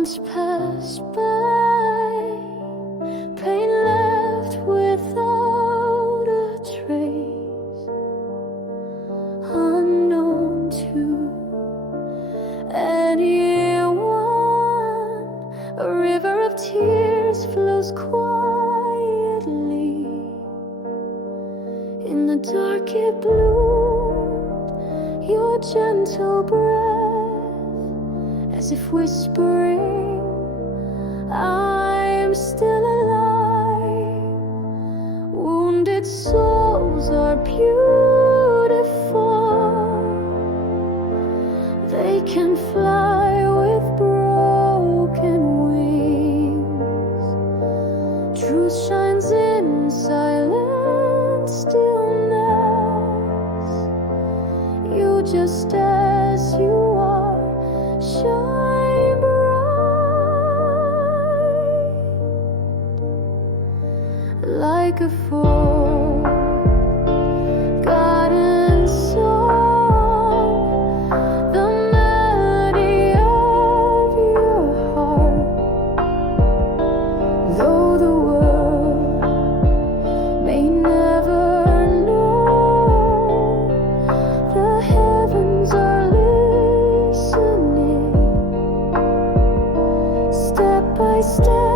Months passed by, pain left without a trace, unknown to anyone. A river of tears flows quietly. In the dark it bloomed, your gentle breath, as if whispering, I am still alive. Wounded souls are beautiful. They can fly with broken wings. Truth shines in silent stillness. You just as you are, shine bright like a forgotten song, the melody of your heart. Though the world may never know, the heavens are listening. Step by step